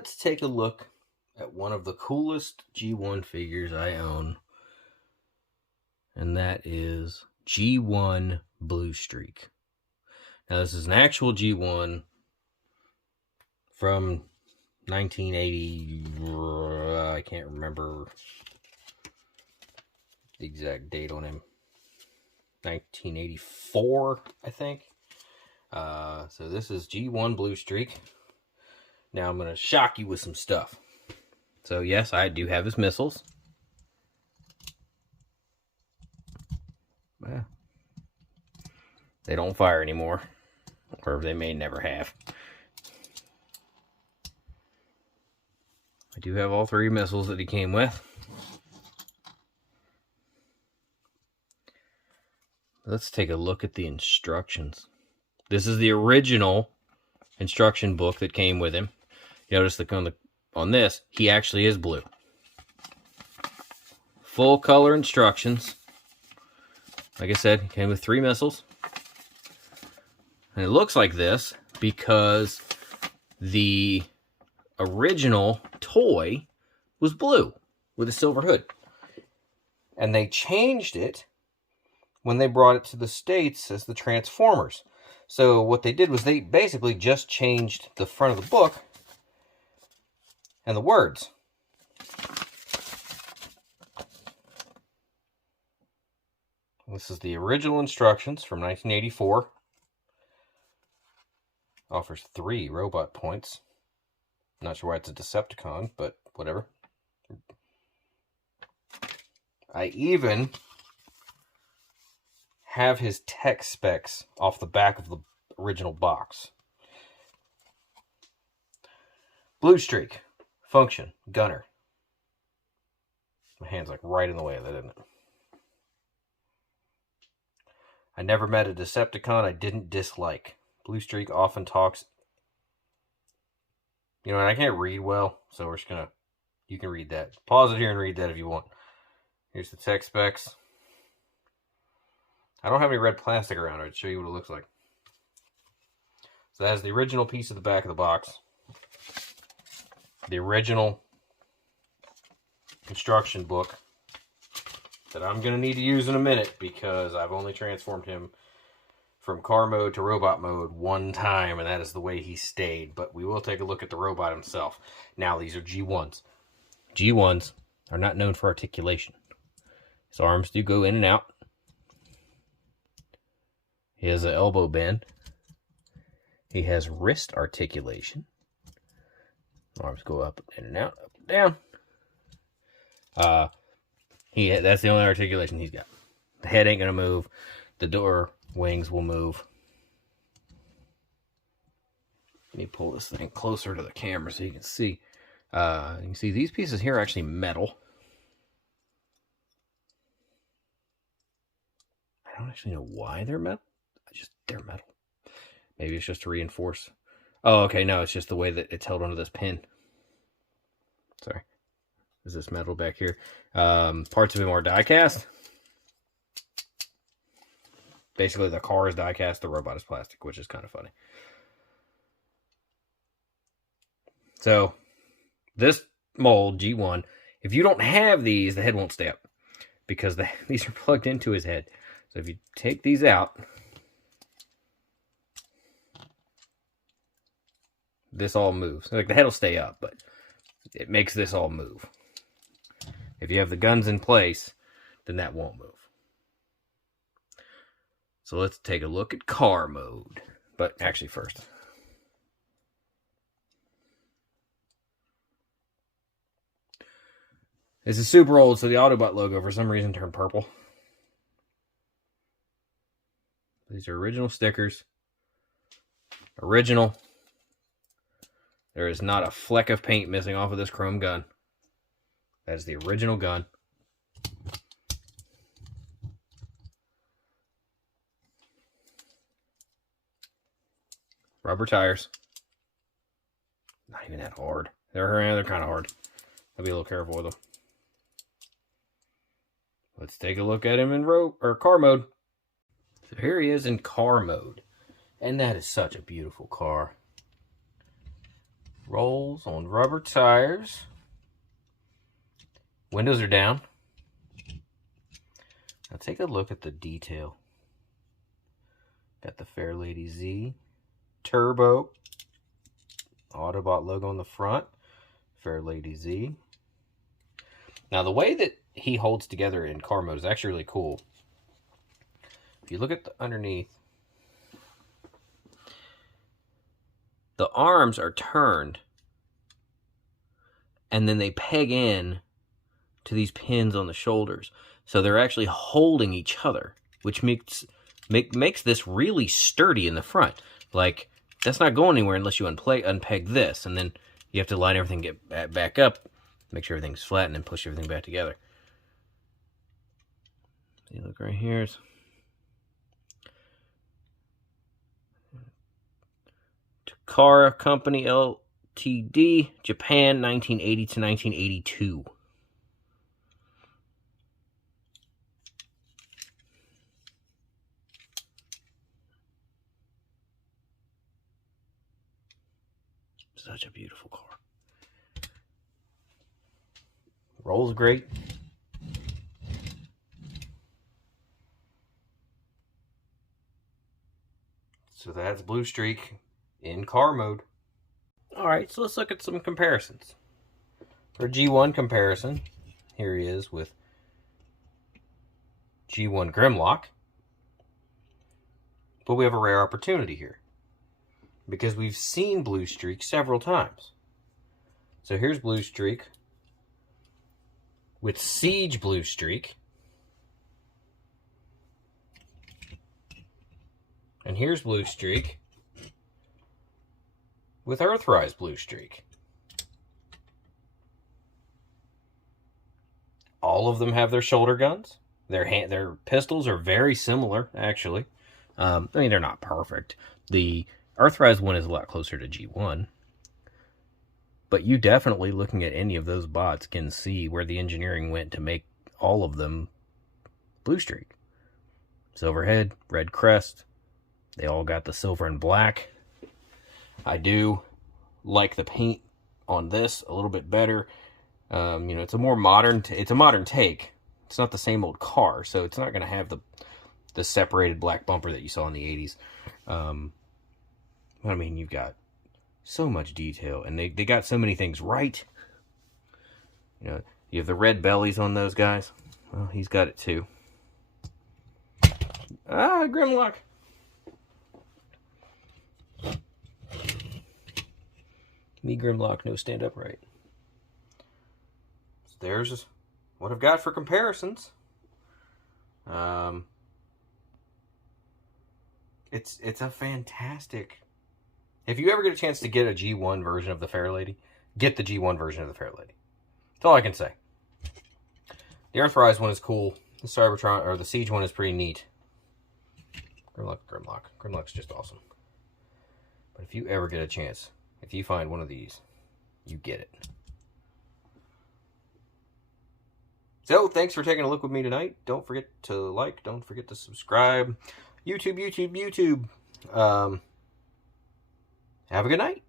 let's take a look at one of the coolest G1 figures I own. And that is G1 Bluestreak. Now this is an actual G1 from 1980, I can't remember the exact date on him. 1984, I think. So this is G1 Bluestreak. Now I'm going to shock you with some stuff. So yes, I do have his missiles. Well, they don't fire anymore. Or they may never have. I do have all 3 missiles that he came with. Let's take a look at the instructions. This is the original instruction book that came with him. You notice that on this, he actually is blue. Full color instructions. Like I said, he came with 3 missiles. And it looks like this because the original toy was blue with a silver hood. And they changed it when they brought it to the States as the Transformers. So what they did was they basically just changed the front of the book and the words. This is the original instructions from 1984. Offers 3 robot points. Not sure why it's a Decepticon, but whatever. I even have his tech specs off the back of the original box. Bluestreak. Function. Gunner. My hand's like right in the way of that, isn't it? I never met a Decepticon I didn't dislike. Bluestreak often talks. You know, and I can't read well, so we're just gonna. You can read that. Pause it here and read that if you want. Here's the tech specs. I don't have any red plastic around it. I'll show you what it looks like. So that is the original piece of the back of the box. The original instruction book that I'm going to need to use in a minute because I've only transformed him from car mode to robot mode 1 time, and that is the way he stayed. But we will take a look at the robot himself. Now, these are G1s. G1s are not known for articulation. His arms do go in and out. He has an elbow bend. He has wrist articulation. Arms go up in and out, up and down. That's the only articulation he's got. The head ain't gonna move. The door wings will move. Let me pull this thing closer to the camera so you can see. You can see these pieces here are actually metal. I don't actually know why they're metal. They're metal. Maybe it's just to reinforce. Oh, okay, no, it's just the way that it's held onto this pin. Sorry. Is this metal back here? Parts of him are die cast. Basically, the car is die cast, the robot is plastic, which is kind of funny. So, this mold, G1, if you don't have these, the head won't stay up. Because these are plugged into his head. So if you take these out, this all moves. Like the head will stay up, but it makes this all move. If you have the guns in place, then that won't move. So let's take a look at car mode. But actually first. This is super old, so the Autobot logo for some reason turned purple. These are original stickers. Original. There is not a fleck of paint missing off of this chrome gun. That is the original gun. Rubber tires. Not even that hard. They're kind of hard. I'll be a little careful with them. Let's take a look at him in car mode. So here he is in car mode. And that is such a beautiful car. Rolls on rubber tires. Windows are down. Now take a look at the detail. Got the Fairlady Z. Turbo. Autobot logo on the front. Fairlady Z. Now the way that he holds together in car mode is actually really cool. If you look at the underneath, the arms are turned and then they peg in to these pins on the shoulders. So they're actually holding each other, which makes this really sturdy in the front. Like, that's not going anywhere unless you unpeg this, and then you have to line everything, get back up, make sure everything's flat, and then push everything back together. See, look right here. Takara Company Ltd., Japan, 1980 to 1982. Such a beautiful car. Rolls great. So that's Bluestreak in car mode. Alright, so let's look at some comparisons. For G1 comparison, here he is with G1 Grimlock. But we have a rare opportunity here, because we've seen Bluestreak several times. So here's Bluestreak with Siege Bluestreak. And here's Bluestreak with Earthrise Bluestreak. All of them have their shoulder guns. Their pistols are very similar, actually. I mean, they're not perfect. The Earthrise one is a lot closer to G1. But you definitely, looking at any of those bots, can see where the engineering went to make all of them Bluestreak. Silver head, red crest. They all got the silver and black. I do like the paint on this a little bit better. You know, it's a more modern, it's a modern take. It's not the same old car, so it's not going to have the separated black bumper that you saw in the 80s. I mean, you've got so much detail, and they got so many things right. You know, you have the red bellies on those guys. Well, he's got it too. Ah, Grimlock. Me, Grimlock, no stand upright. So there's what I've got for comparisons. It's a fantastic. If you ever get a chance to get a G1 version of the Fairlady, get the G1 version of the Fairlady. That's all I can say. The Earthrise one is cool. The Cybertron or the Siege one is pretty neat. Grimlock's just awesome. But if you ever get a chance, if you find one of these, you get it. So, thanks for taking a look with me tonight. Don't forget to like, don't forget to subscribe. YouTube. Have a good night.